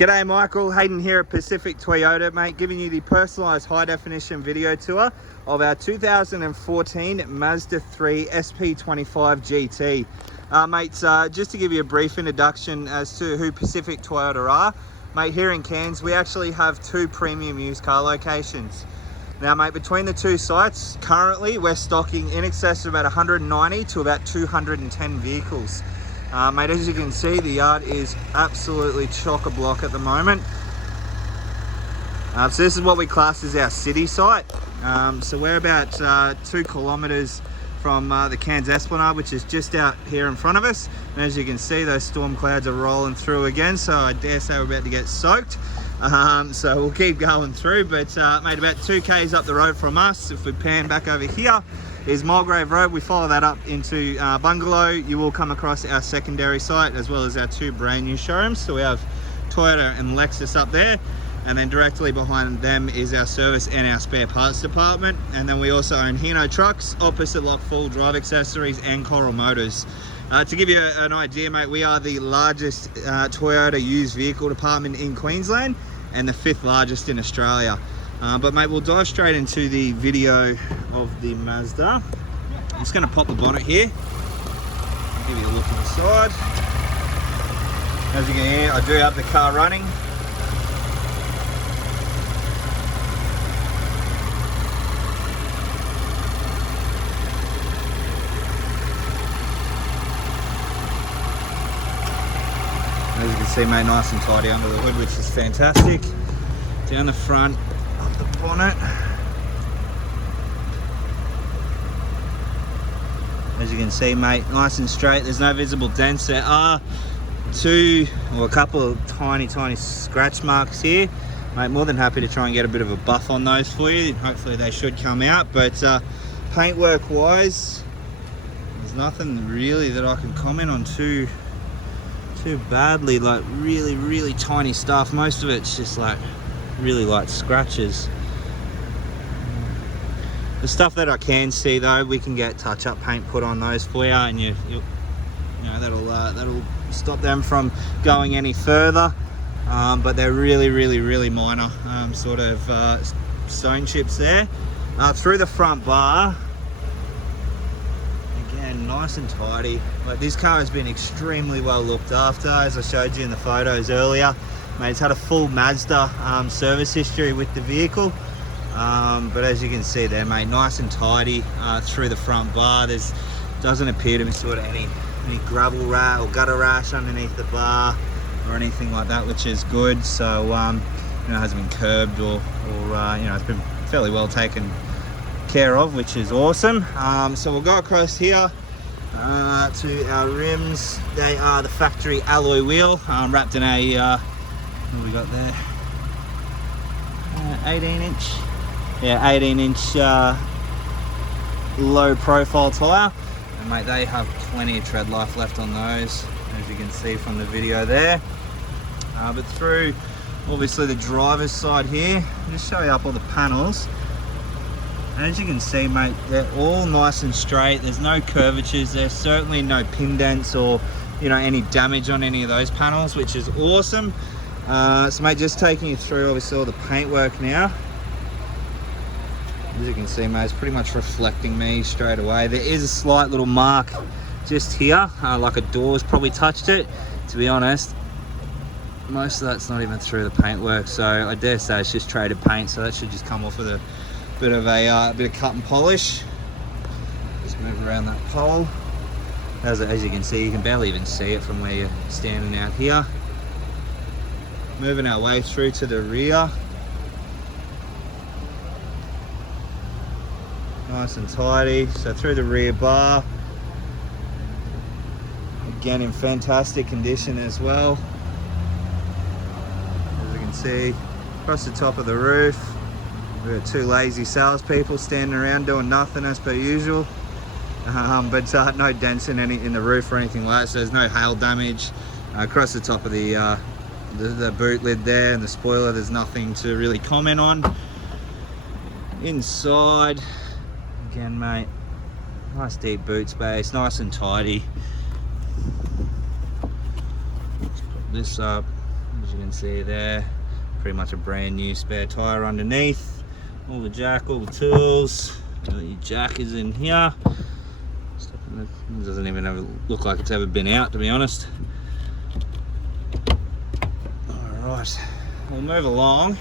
G'day Michael, Hayden here at Pacific Toyota, mate, giving you the personalised high-definition video tour of our 2014 Mazda 3 Sp25 GT. Mates, just to give you a brief introduction as to who Pacific Toyota are, mate, here in Cairns we actually have two premium used car locations. Now mate, between the two sites, currently we're stocking in excess of about 190 to about 210 vehicles. Mate, as you can see, the yard is absolutely chock-a-block at the moment. So this is what we class as our city site. So we're about 2 kilometres from the Cairns Esplanade, which is just out here in front of us. And as you can see, those storm clouds are rolling through again, so I dare say we're about to get soaked. So we'll keep going through, but mate, about 2 k's up the road from us, if we pan back over here, is Mulgrave Road. We follow that up into Bungalow. You will come across our secondary site as well as our 2 brand new showrooms. So we have Toyota and Lexus up there, and then directly behind them is our service and our spare parts department. And then we also own Hino Trucks, opposite Lock Full Drive Accessories, and Coral Motors. To give you an idea, mate, we are the largest Toyota used vehicle department in Queensland and the 5th largest in Australia. But mate, we'll dive straight into the video of the Mazda. I'm just going to pop the bonnet here, give you a look inside. As you can hear, I do have the car running. As you can see, mate, nice and tidy under the hood, which is fantastic. Down the front of the bonnet. As you can see, mate, nice and straight. There's no visible dents. There are a couple of tiny scratch marks here. Mate, more than happy to try and get a bit of a buff on those for you. Hopefully they should come out. But paintwork wise, there's nothing really that I can comment on too badly. Like really tiny stuff. Most of it's just like really light scratches. The stuff that I can see though, we can get touch-up paint put on those for you, and you know that'll stop them from going any further. But they're really minor sort of stone chips there. Through the front bar, again, nice and tidy. Like, this car has been extremely well looked after, as I showed you in the photos earlier. Mate, it's had a full Mazda service history with the vehicle. But as you can see there, mate, nice and tidy through the front bar. Doesn't appear to be sort of any gravel rash or gutter rash underneath the bar or anything like that, which is good. So you know, it hasn't been curbed or you know, it's been fairly well taken care of, which is awesome. So we'll go across here to our rims. They are the factory alloy wheel, wrapped in a what have we got there? 18-inch. Yeah, 18-inch low profile tyre. And mate, they have plenty of tread life left on those, as you can see from the video there. But through obviously the driver's side here, I'll just show you up all the panels. And as you can see, mate, they're all nice and straight. There's no curvatures. There's certainly no pin dents or, you know, any damage on any of those panels, which is awesome. So mate, just taking you through obviously all the paintwork now. As you can see, mate, it's pretty much reflecting me straight away. There is a slight little mark just here, like a door's probably touched it. To be honest, most of that's not even through the paintwork, so I dare say it's just traded paint, so that should just come off with a bit of cut and polish. Just move around that pole. As you can see, you can barely even see it from where you're standing out here. Moving our way through to the rear. Nice and tidy. So through the rear bar, again in fantastic condition as well. As you can see, across the top of the roof, we've got 2 lazy salespeople standing around doing nothing as per usual. But no dents in the roof or anything like that, so there's no hail damage. Across the top of the boot lid there and the spoiler, there's nothing to really comment on. Inside, again, mate, nice deep boot space, nice and tidy. Let's put this up. As you can see there, pretty much a brand new spare tire underneath. All the jack, all the tools. Your jack is in here. It doesn't even look like it's ever been out, to be honest. Alright, we'll move along.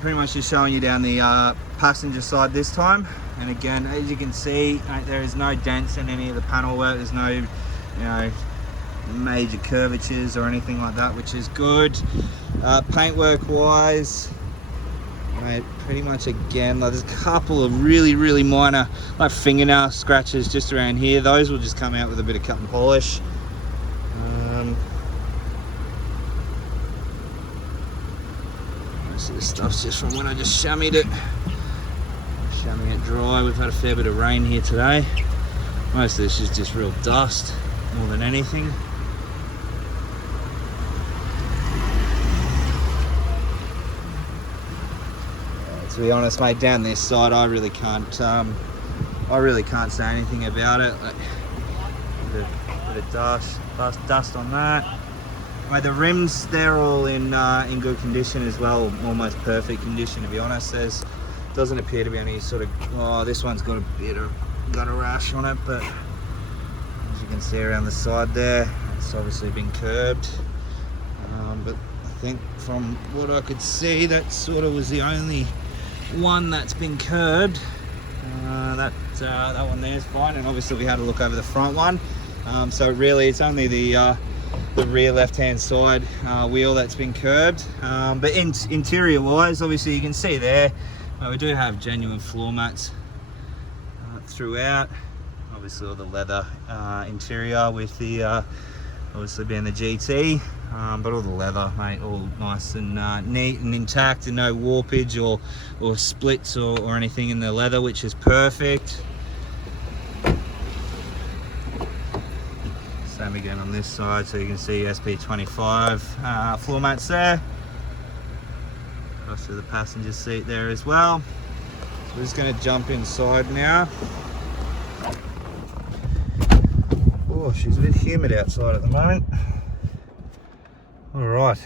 Pretty much just showing you down the passenger side this time. And again, as you can see, there is no dents in any of the panel work. There's no, you know, major curvatures or anything like that, which is good. Paintwork wise, pretty much again, like there's a couple of really minor like fingernail scratches just around here. Those will just come out with a bit of cut and polish. Most of this stuff's just from when I just chamoised it dry. We've had a fair bit of rain here today. Most of this is just real dust more than anything. To be honest, mate, down this side, I really can't say anything about it. Like, bit of dust on that. Mate, the rims, they're all in good condition as well, almost perfect condition, to be honest. Doesn't appear to be any sort of, oh, this one's got a bit of gutter rash on it, but as you can see around the side there, it's obviously been curbed. But I think from what I could see, that sort of was the only one that's been curbed. That one there is fine, and obviously we had a look over the front one. So really it's only the rear left hand side wheel that's been curbed. But interior wise, obviously you can see there, we do have genuine floor mats throughout. Obviously all the leather interior with the obviously being the GT, but all the leather, mate, all nice and neat and intact, and no warpage or splits or anything in the leather, which is perfect. Same again on this side, so you can see Sp25 floor mats there. Across to the passenger seat there as well. So we're just going to jump inside now. Oh, she's a bit humid outside at the moment. All right,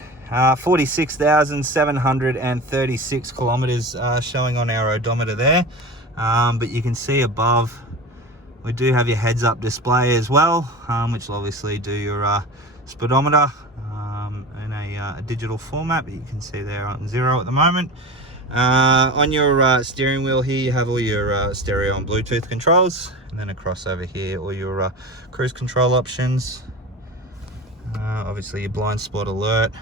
46,736 kilometers showing on our odometer there. But you can see above, we do have your heads-up display as well, which will obviously do your speedometer in a digital format, but you can see there on 0 at the moment. On your steering wheel here, you have all your stereo and Bluetooth controls, and then across over here, all your cruise control options. Obviously your blind spot alert,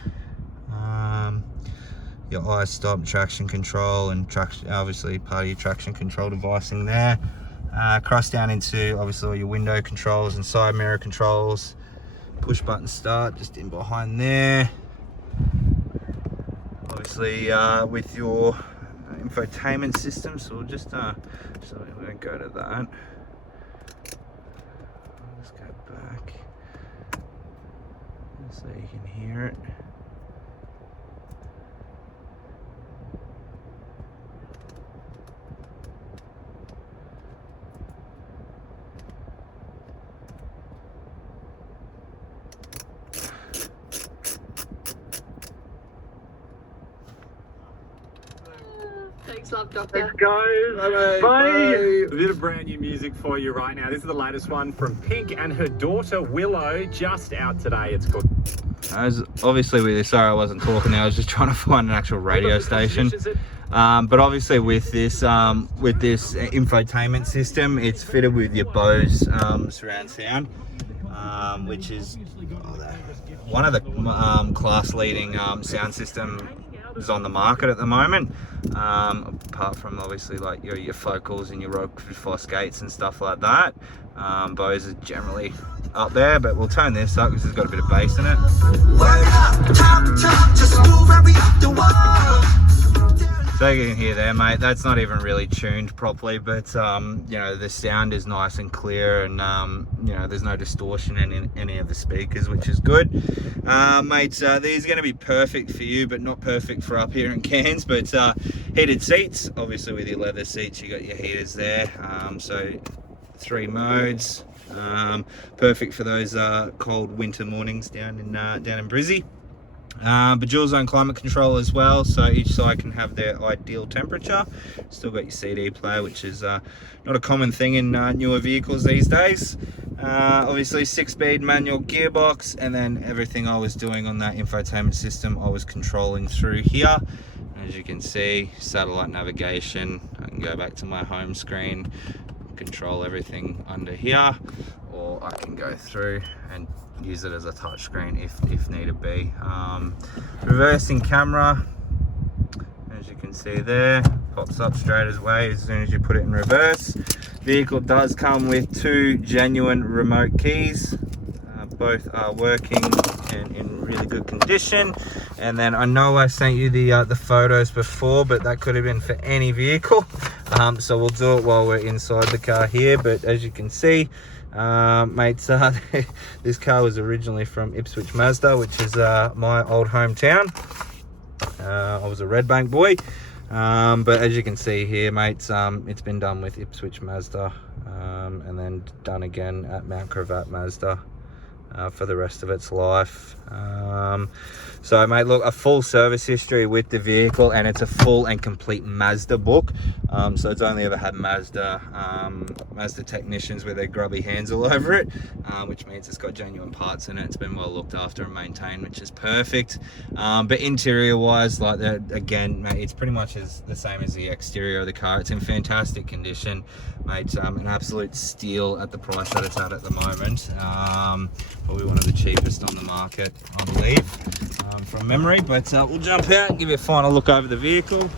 your eye stop, traction control, and obviously part of your traction control devicing there. Cross down into obviously all your window controls and side mirror controls. Push button start just in behind there. Obviously with your infotainment system, so we'll just so we won't go to that. Let's go back so you can hear it. Thanks, love doctor. Let's go. Bye. A bit of brand new music for you right now. This is the latest one from Pink and her daughter Willow, just out today. It's called... Obviously with this, sorry I wasn't talking there, I was just trying to find an actual radio station. But obviously with this infotainment system, it's fitted with your Bose surround sound, which is one of the class leading sound systems on the market at the moment. Apart from obviously like your Focals and your Rock 54 skates and stuff like that. Bose is generally up there, but we'll turn this up because it's got a bit of bass in it. So you can hear there, mate, that's not even really tuned properly, but you know, the sound is nice and clear, and you know, there's no distortion in any of the speakers, which is good. Mate, these are going to be perfect for you, but not perfect for up here in Cairns. But heated seats, obviously with your leather seats, you got your heaters there, so 3 modes. Perfect for those cold winter mornings down in Brizzy. But dual zone climate control as well, so each side can have their ideal temperature. Still got your CD player, which is not a common thing in newer vehicles these days. Obviously 6-speed manual gearbox, and then everything I was doing on that infotainment system I was controlling through here. As you can see, satellite navigation. I can go back to my home screen, control everything under here, or I can go through and use it as a touch screen if need be. Reversing camera, as you can see there, pops up straight away as soon as you put it in reverse. Vehicle does come with 2 genuine remote keys. Both are working and in really good condition. And then I know I sent you the photos before, but that could have been for any vehicle. So we'll do it while we're inside the car here. But as you can see, mates, this car was originally from Ipswich Mazda, which is my old hometown. I was a Red Bank boy, but as you can see here, mates, it's been done with Ipswich Mazda, and then done again at Mount Gravatt Mazda for the rest of its life. So mate, look, a full service history with the vehicle, and it's a full and complete Mazda book. So it's only ever had Mazda technicians with their grubby hands all over it, which means it's got genuine parts in it. It's been well looked after and maintained, which is perfect. But interior wise, like again, mate, it's pretty much the same as the exterior of the car. It's in fantastic condition, mate. An absolute steal at the price that it's at the moment. Probably one of the cheapest on the market, I believe, from memory. But we'll jump out and give you a final look over the vehicle.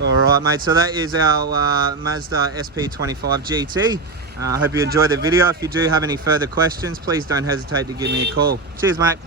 Alright mate, so that is our Mazda Sp25 GT. I hope you enjoyed the video. If you do have any further questions, please don't hesitate to give me a call. Cheers mate.